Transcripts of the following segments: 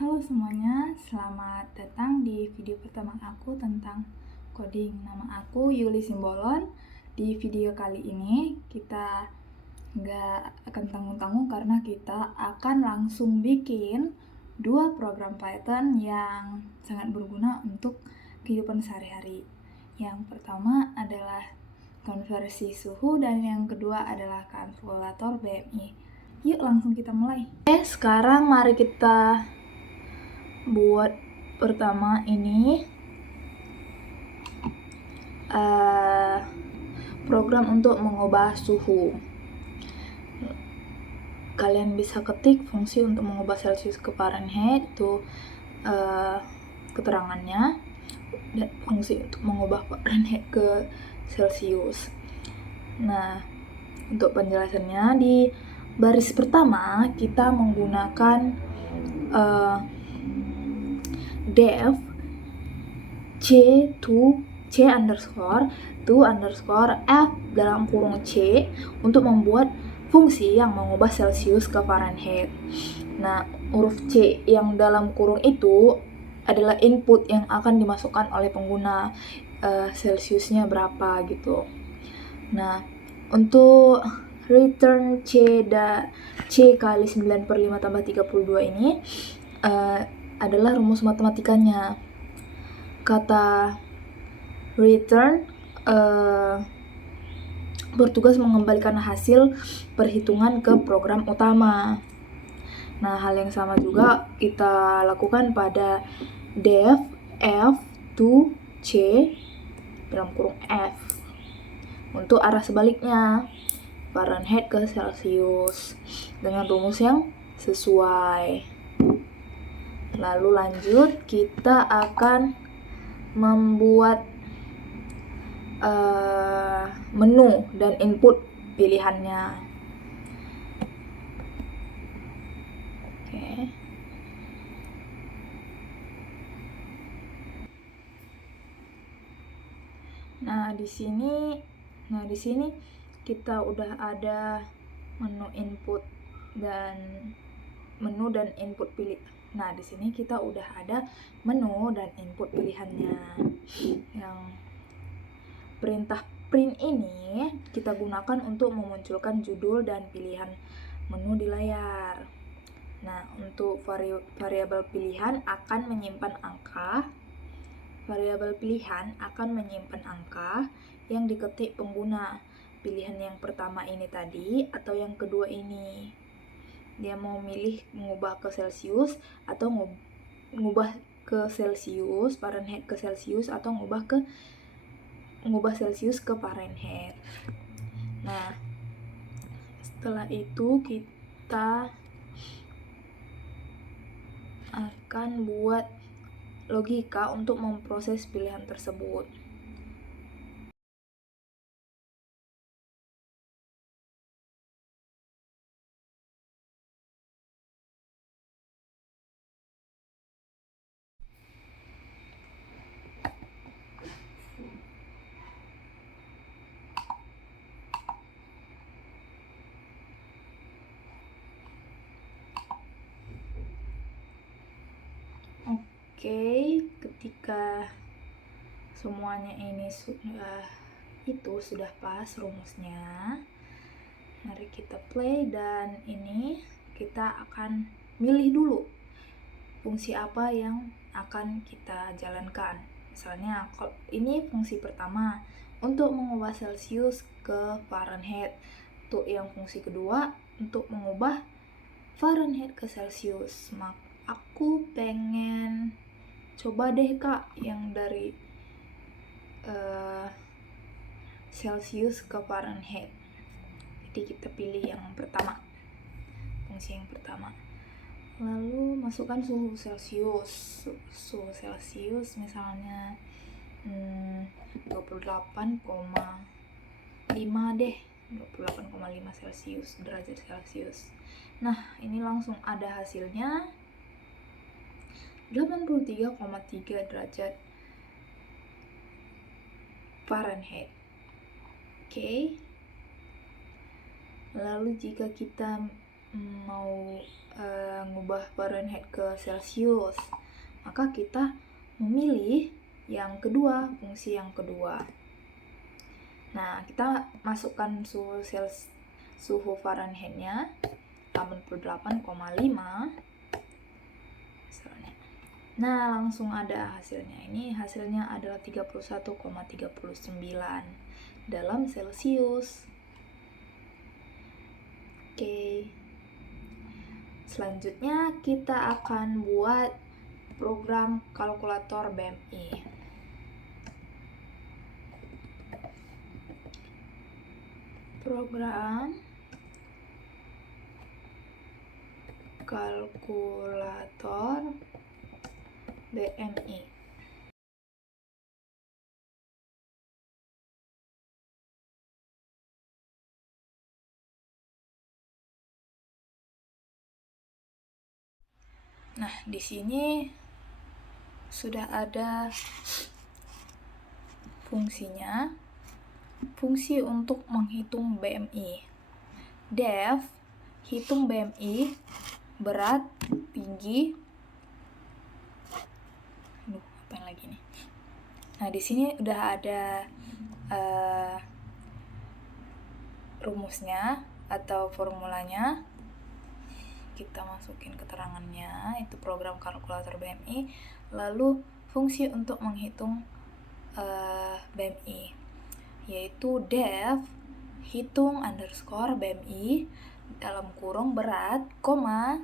Halo semuanya, selamat datang di video pertama aku tentang coding. Nama aku Yuli Simbolon. Di video kali ini kita nggak akan tanggung-tanggung karena kita akan langsung bikin dua program Python yang sangat berguna untuk kehidupan sehari-hari. Yang pertama adalah konversi suhu dan yang kedua adalah kalkulator BMI. Yuk langsung kita mulai. Sekarang mari kita buat pertama ini program untuk mengubah suhu. Kalian bisa ketik fungsi untuk mengubah Celsius ke Fahrenheit, itu keterangannya, dan fungsi untuk mengubah Fahrenheit ke Celsius. Nah, untuk penjelasannya di baris pertama kita menggunakan def C underscore F dalam kurung C untuk membuat fungsi yang mengubah Celsius ke Fahrenheit. Nah, huruf C yang dalam kurung itu adalah input yang akan dimasukkan oleh pengguna, Celsiusnya berapa gitu. Nah, untuk return C kali 9/5 tambah 32 ini adalah rumus matematikanya. Kata return bertugas mengembalikan hasil perhitungan ke program utama. Nah, hal yang sama juga kita lakukan pada def F to C dalam kurung F untuk arah sebaliknya, Fahrenheit ke Celsius, dengan rumus yang sesuai. Lalu lanjut, kita akan membuat menu dan input pilihannya. Oke. Nah, di sini kita udah ada menu input dan input pilih. Nah, di sini kita udah ada menu dan input pilihannya. Yang perintah print ini kita gunakan untuk memunculkan judul dan pilihan menu di layar. Nah, untuk variabel pilihan akan menyimpan angka. Variabel pilihan akan menyimpan angka yang diketik pengguna. Pilihan yang pertama ini tadi atau yang kedua ini. Dia mau milih mengubah ke Celsius atau mengubah ke Celsius, Fahrenheit ke Celsius, atau mengubah Celsius ke Fahrenheit. Nah, setelah itu kita akan buat logika untuk memproses pilihan tersebut. Oke, ketika semuanya ini sudah pas rumusnya, mari kita play, dan ini kita akan milih dulu fungsi apa yang akan kita jalankan. Misalnya kalau ini fungsi pertama untuk mengubah Celsius ke Fahrenheit. Untuk yang fungsi kedua untuk mengubah Fahrenheit ke Celsius. Aku pengen coba deh kak yang dari Celsius ke Fahrenheit. Jadi kita pilih yang pertama, fungsi yang pertama. Lalu masukkan suhu Celsius misalnya 28,5 deh, 28,5 derajat Celsius. Nah, ini langsung ada hasilnya 83,3 derajat Fahrenheit. Oke. Lalu jika kita mau ngubah Fahrenheit ke Celsius, maka kita memilih yang kedua, fungsi yang kedua. Nah, kita masukkan suhu Fahrenheit-nya 88,5 misalnya. Nah, langsung ada hasilnya. Ini hasilnya adalah 31,39 dalam Celsius. Oke. Selanjutnya kita akan buat program kalkulator BMI. Program kalkulator BMI. Nah, di sini sudah ada fungsinya. Fungsi untuk menghitung BMI. Def, hitung BMI, berat, tinggi. Apa yang lagi nih? Nah, di sini udah ada rumusnya atau formulanya. Kita masukin keterangannya, itu program kalkulator BMI. Lalu fungsi untuk menghitung BMI, yaitu def hitung underscore BMI dalam kurung berat, koma,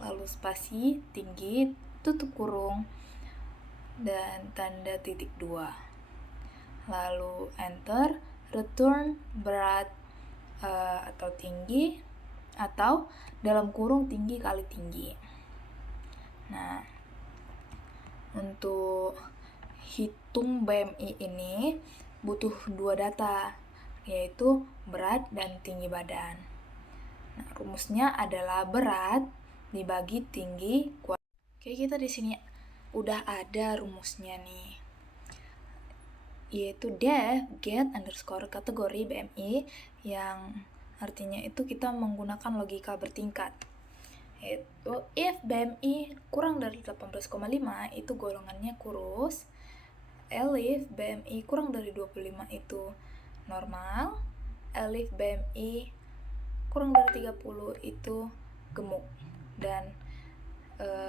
lalu spasi, tinggi, tutup kurung, dan tanda titik 2. Lalu enter, return berat atau tinggi, atau dalam kurung tinggi kali tinggi. Nah, untuk hitung BMI ini butuh 2 data, yaitu berat dan tinggi badan. Nah, rumusnya adalah berat dibagi tinggi kuadrat. Oke, kita di sini udah ada rumusnya nih, yaitu def get underscore kategori BMI, yang artinya itu kita menggunakan logika bertingkat, yaitu if BMI kurang dari 18,5 itu golongannya kurus, if BMI kurang dari 25 itu normal, if BMI kurang dari 30 itu gemuk. Dan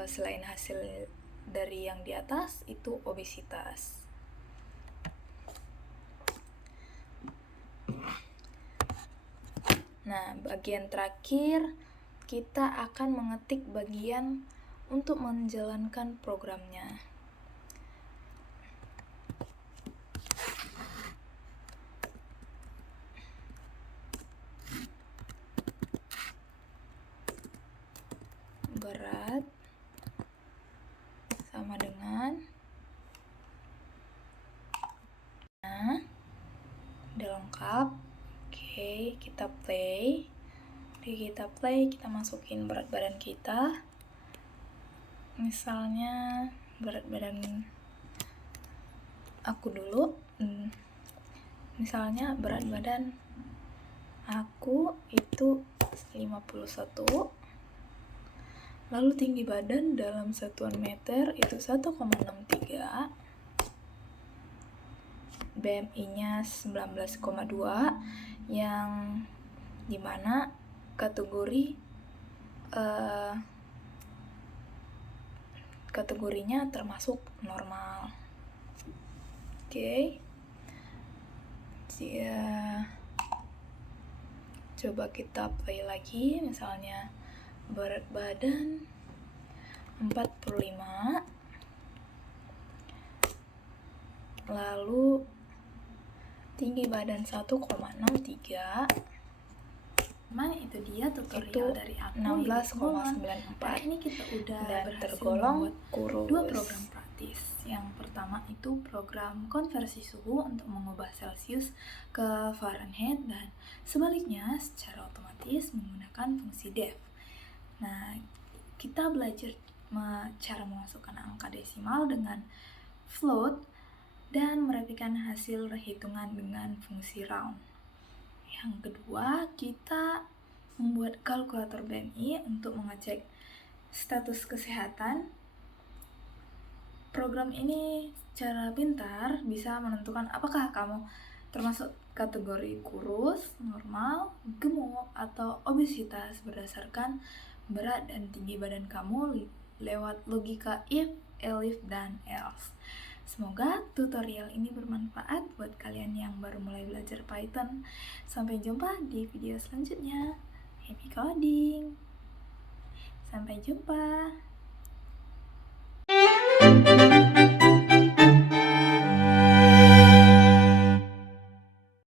selain hasil dari yang di atas itu obesitas. Nah, bagian terakhir kita akan mengetik bagian untuk menjalankan programnya. Berat sama dengan, nah, udah lengkap. Oke, kita play. Kita masukin berat badan kita. Misalnya berat badan aku dulu. Misalnya berat badan aku itu 51. Lalu tinggi badan dalam satuan meter itu 1,63. BMI-nya 19,2, yang dimana kategorinya termasuk normal. Oke. Coba kita play lagi, misalnya berat badan 45, lalu tinggi badan 1,63. Itu dia tutorial dari aku, 16,94. Ini kita udah dan tergolong kurus. 2 program praktis. Yang pertama itu program konversi suhu untuk mengubah Celsius ke Fahrenheit, dan sebaliknya secara otomatis menggunakan fungsi def. Nah, kita belajar cara memasukkan angka desimal dengan float dan merapikan hasil hitungan dengan fungsi round. Yang kedua, kita membuat kalkulator BMI untuk mengecek status kesehatan. Program ini secara pintar bisa menentukan apakah kamu termasuk kategori kurus, normal, gemuk, atau obesitas berdasarkan berat dan tinggi badan kamu lewat logika if, elif, dan else. Semoga tutorial ini bermanfaat buat kalian yang baru mulai belajar Python. Sampai jumpa di video selanjutnya. Happy coding! Sampai jumpa!